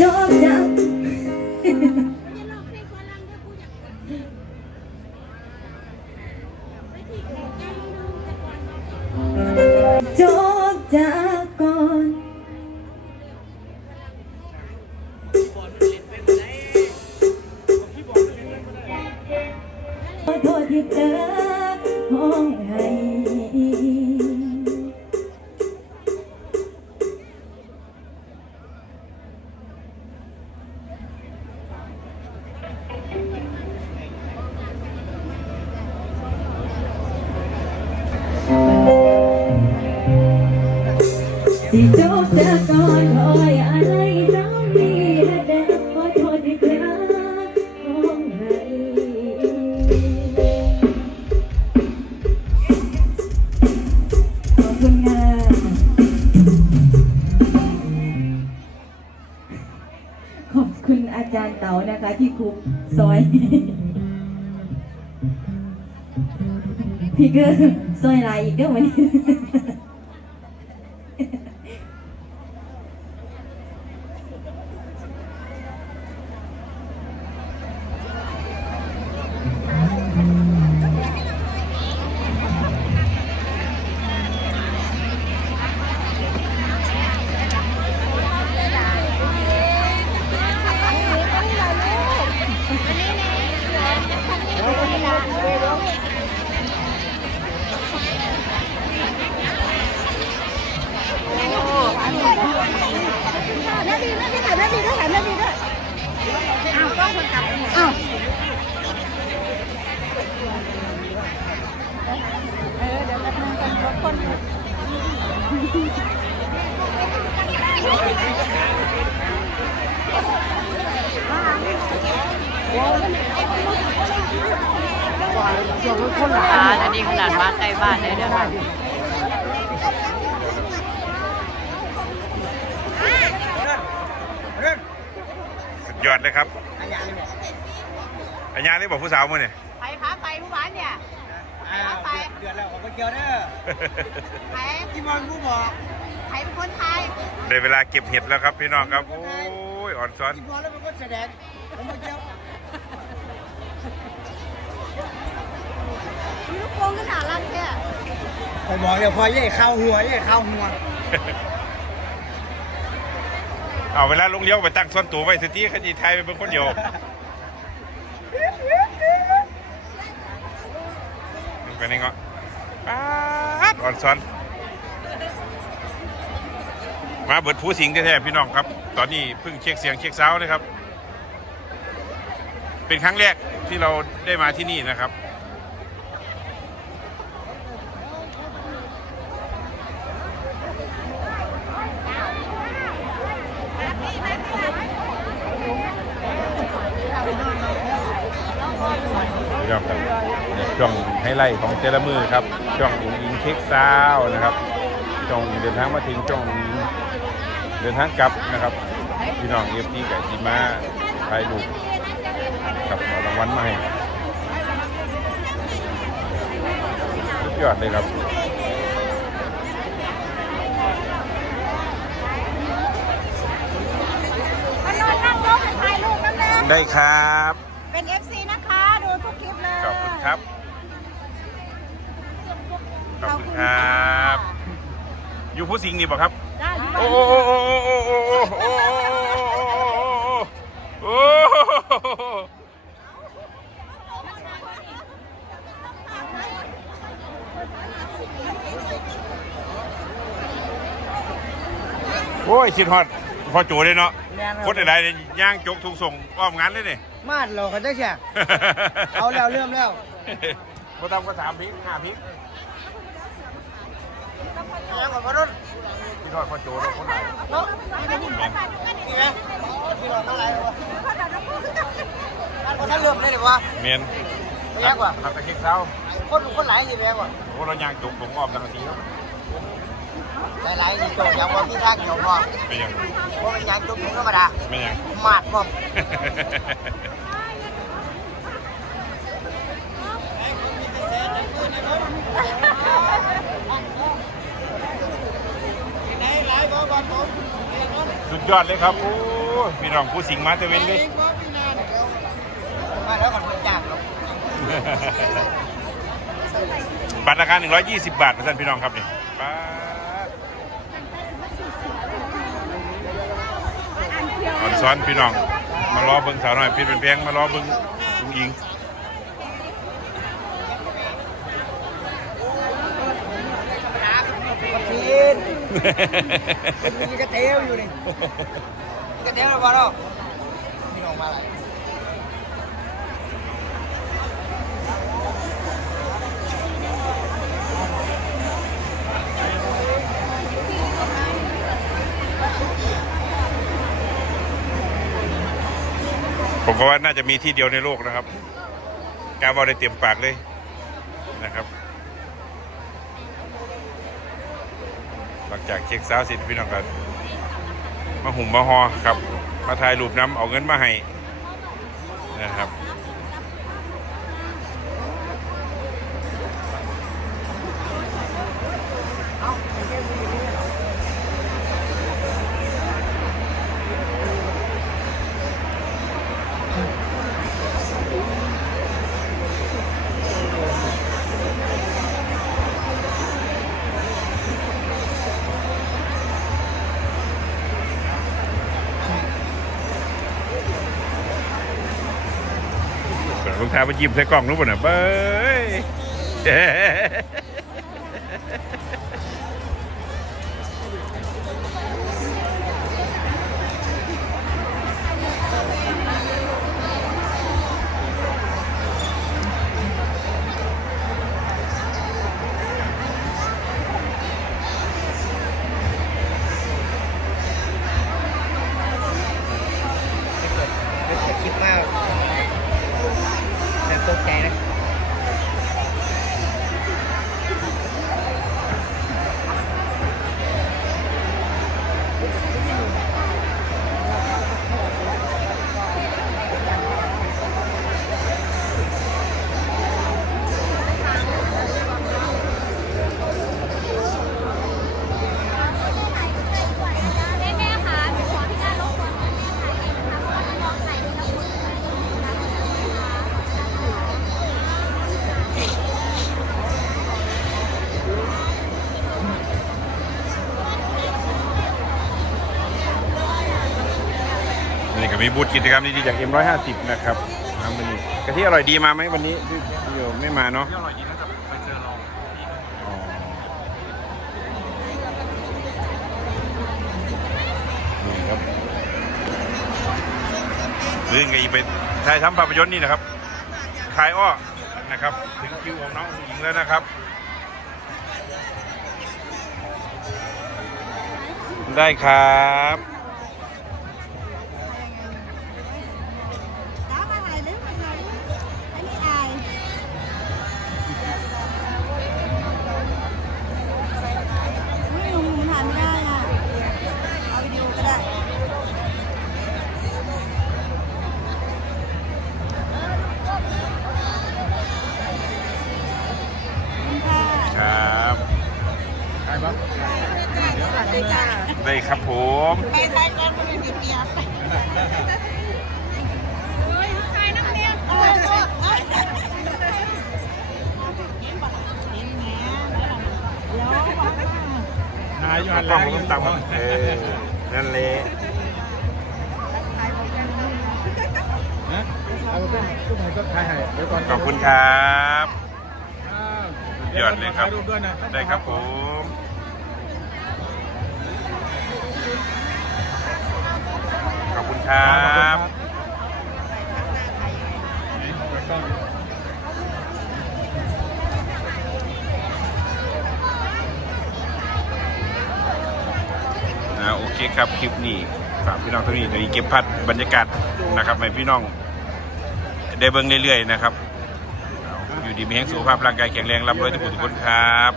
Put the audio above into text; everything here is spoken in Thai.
จบจังจบจากก่อนขอโทษที่เธอห้องให้ สิจบจากก่อนคอยอะไรน้องมีและเด็กขอโทษที่กลาห้องให้ขอบคุณค่ะขอบคุณอาจารย์เต๋านะคะที่คุมซอย พี่ก็ซอยลายอีกเด้อวันนี้ คนบ้านอันนี้ขนาดมาใกล้บ้านเลยเด้อค่ะสุดยอดเลยครับอัญญานี่บอกผู้สาวมั้งเนี่ย ไปพาไปเมื่อวานเนี่ย อ้าวเดือดแล้วของเกียวเด้อไปที่มอนผู้บอกไปเป็นคนไทยได้เวลาเก็บเห็ดแล้วครับพี่น้องครับ โอ้ยอ่อนซ้อนที่มอนแล้วเป็นคนแสดงผมมาเกียวมีลูกโป่งขนาดรักแค่ผมบอกเดี๋ยวพอเย่เข้าหัวเย่เข้าหัวเอาเวลาลงเลี้ยวไปตั้งส่วนตัวไว้สิที่ขจีไทยเป็นคนเดียว ไปนี่เงาะป๊าดอ่อนซ้อนมาเบิดผู้สิงห์แท้ๆพี่น้องครับ ตอนนี้เพิ่งเช็คเสียงเช็คเซาท์นะครับ เป็นครั้งแรกที่เราได้มาที่นี่นะครับ พี่น้องครับช่วง ไฮไลท์ของเจละมือครับช่วงอิงอิงเช็คซาวน์นะครับช่วงเดินทางมาถึงช่วงเดินทางกลับนะครับพี่น้องเอฟซีกับจีมาถ่ายรูปกับเอารางวัลมาให้สุดยอดเลยครับมานอนนั่งรถถ่ายรูปกันเลยได้ครับ เป็น FC นะคะ ดูทุกคลิปเลย ขอบคุณครับ ขอบ คุณครับอยู่ผู้สิงห์นี่บอกครับได้อยู่โอ้โอ้โอ้โอ้โอ้โอ้โอ้โอ้โอ้โอ้ยคิดฮอดพอจูเลยเนาะคนไหนๆเนี่ยย่างจกทุกส่งอ้อมงานเลยนี่มาดเราเขาได้แช่เอาแล้วเริ่มแล้วพอทำก็สามพริกห้าพริก ยังก่อนพอรุ่นคิดฮอดพอจูเลยคนไหนเนาะนี่ไหมที่เราเท่าไหร่วะท่านเริ่มได้หรือวะเมียนแยกว่ะหักตะเข็กเช้าคนคนหลายสิแยกว่ะโอ้เราย่างจุกหลงออมทังทีครับหลายหลายสิโจอย่างว่าที่ทางเกี่ยวพอไม่ยังเพราะมันยางจุกธรรมดาไม่ยังมาดพร้อม สุดยอดเลยครับโอ้ยพี่น้องผู้สิงห์มาเตเวนเลย มาแล้วก่อนมันจากหรอกบัตรราคา 120 บาทท่านพี่น้องครับนี่ป๊าดอ่อนซ้อนพี่น้อง มารอเบิ้งสาวหน่อยพี่เป็นแพงมารอเบิ้งลุงอิง กิน มีกระเทียมอยู่นี่กระเทียมเราบอกเรามีลงมาอะไรผมก็ว่าน่าจะมีที่เดียวในโลกนะครับ กาว่าได้เตรียมปากเลยนะครับ หลังจากเช็คสาวด์เสร็จพี่น้องกันมาหุ่มมาฮอครับ มาถ่ายรูปน้ำเอาเงินมาให้นะครับ ลุงท้ามายิ้มใส่กล้องรู้ป่ะเนี่ยเบ้ย มีบูธกิจกรรมดีๆจาก M150 นะครับทำมันนี่กะทิอร่อยดีมาไหมวันนี้พี่พี่โยไม่มาเนาะอร่อยดีนะครับไปเจอลองนี่ครับเรื่องไงไปถ่ายทำภาพยนตร์นี่นะครับขายอ้อนะครับ ถึงคิวของน้องหญิงแล้วนะครับ ได้ครับ ผมไปไทยก่อนมันมีเปียกเฮ้ยใครนักเรียนเออเออเออนายอยู่หันหลังต้องตำเออนั่นเละเอาเป็นรูปไหนก็ถ่ายให้เดี๋ยวก่อนขอบคุณครับอ้าวสุดยอดเลยครับถ่ายรูปด้วยนะได้ครับผม คุณครับอ่าโอเคครับ คลิปนี้ฝากพี่น้องเท่านี้เดี๋ยวนี้เก็บพัดบรรยากาศนะครับให้พี่น้อง ได้เบิ่งเรื่อยๆนะครับ อยู่ดีมีแห้งสุขภาพร่างกายแข็งแรงร่ำรวยทุกคนทุกคนครับ